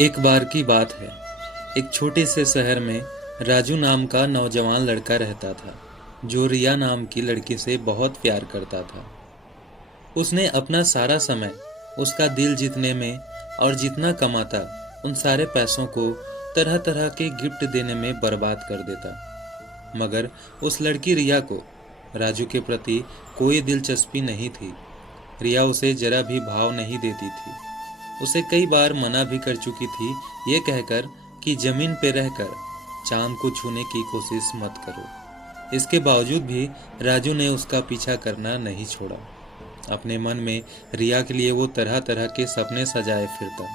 एक बार की बात है। एक छोटे से शहर में राजू नाम का नौजवान लड़का रहता था, जो रिया नाम की लड़की से बहुत प्यार करता था। उसने अपना सारा समय उसका दिल जीतने में और जितना कमाता उन सारे पैसों को तरह तरह के गिफ्ट देने में बर्बाद कर देता। मगर उस लड़की रिया को राजू के प्रति कोई दिलचस्पी नहीं थी। रिया उसे जरा भी भाव नहीं देती थी। उसे कई बार मना भी कर चुकी थी, ये कहकर कि जमीन पे रहकर चांद को छूने की कोशिश मत करो। इसके बावजूद भी राजू ने उसका पीछा करना नहीं छोड़ा। अपने मन में रिया के लिए वो तरह तरह के सपने सजाए फिरता।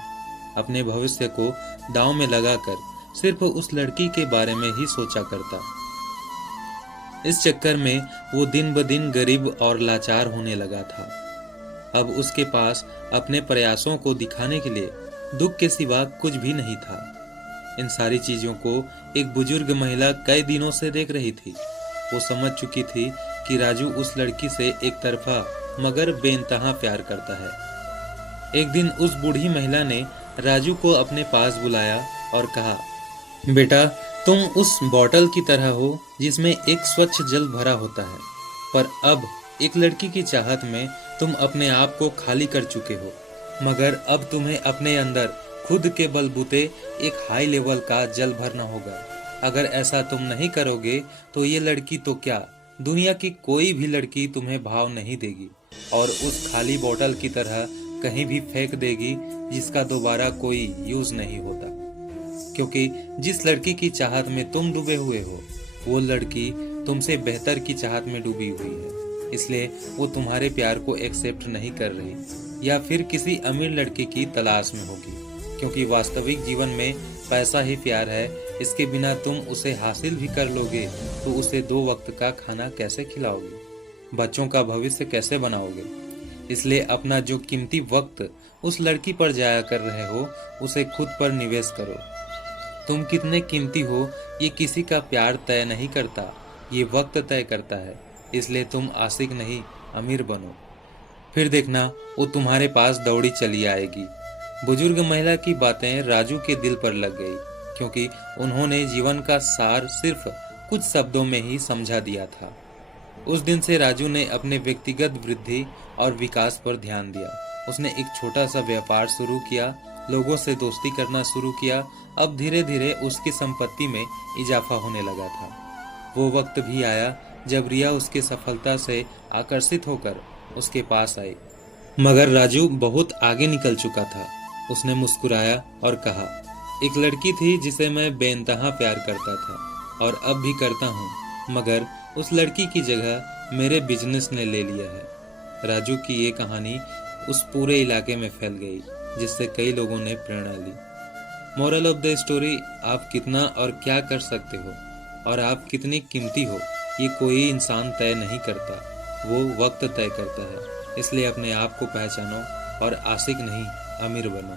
अपने भविष्य को दांव में लगाकर सिर्फ उस लड़की के बारे में ही सोचा करता। इस चक्कर में वो दिन ब दिन गरीब और लाचार होने लगा था। अब उसके पास अपने प्रयासों को दिखाने के लिए दुख के सिवा कुछ भी नहीं था। इन सारी चीजों को एक बुजुर्ग महिला कई दिनों से देख रही थी। वो समझ चुकी थी कि राजू उस लड़की से एक तरफा मगर बेइंतहा प्यार करता है। एक दिन उस बूढ़ी महिला ने राजू को अपने पास बुलाया और कहा, बेटा, तुम उस बोतल की तरह हो जिसमें एक स्वच्छ जल भरा होता है, पर अब एक लड़की की चाहत में तुम अपने आप को खाली कर चुके हो। मगर अब तुम्हें अपने अंदर खुद के बलबूते एक हाई लेवल का जल भरना होगा। अगर ऐसा तुम नहीं करोगे तो ये लड़की तो क्या, दुनिया की कोई भी लड़की तुम्हें भाव नहीं देगी और उस खाली बोतल की तरह कहीं भी फेंक देगी जिसका दोबारा कोई यूज नहीं होता। क्योंकि जिस लड़की की चाहत में तुम डूबे हुए हो, वो लड़की तुमसे बेहतर की चाहत में डूबी हुई है। इसलिए वो तुम्हारे प्यार को एक्सेप्ट नहीं कर रही या फिर किसी अमीर लड़के की तलाश में होगी। क्योंकि वास्तविक जीवन में पैसा ही प्यार है। इसके बिना तुम उसे हासिल भी कर लोगे तो उसे 2 वक्त का खाना कैसे खिलाओगे, बच्चों का भविष्य कैसे बनाओगे। इसलिए अपना जो कीमती वक्त उस लड़की पर जाया कर रहे हो, उसे खुद पर निवेश करो। तुम कितने कीमती हो ये किसी का प्यार तय नहीं करता, ये वक्त तय करता है। इसलिए तुम आशिक नहीं, अमीर बनो, फिर देखना वो तुम्हारे पास दौड़ी चली आएगी। बुजुर्ग महिला की बातें राजू के दिल पर लग गई, क्योंकि उन्होंने जीवन का सार सिर्फ कुछ शब्दों में ही समझा दिया था। उस दिन से राजू ने अपने व्यक्तिगत वृद्धि और विकास पर ध्यान दिया। उसने एक छोटा सा व्यापार शुरू किया, लोगों से दोस्ती करना शुरू किया। अब धीरे धीरे उसकी संपत्ति में इजाफा होने लगा था। वो वक्त भी आया जब रिया उसकी सफलता से आकर्षित होकर उसके पास आई। मगर राजू बहुत आगे निकल चुका था। उसने मुस्कुराया और कहा, एक लड़की थी जिसे मैं बेइंतहा प्यार करता था और अब भी करता हूँ, मगर उस लड़की की जगह मेरे बिजनेस ने ले लिया है। राजू की ये कहानी उस पूरे इलाके में फैल गई, जिससे कई लोगों ने प्रेरणा ली। मोरल ऑफ द स्टोरी, आप कितना और क्या कर सकते हो और आप कितनी कीमती हो, ये कोई इंसान तय नहीं करता, वो वक्त तय करता है। इसलिए अपने आप को पहचानो और आशिक नहीं, अमीर बनो।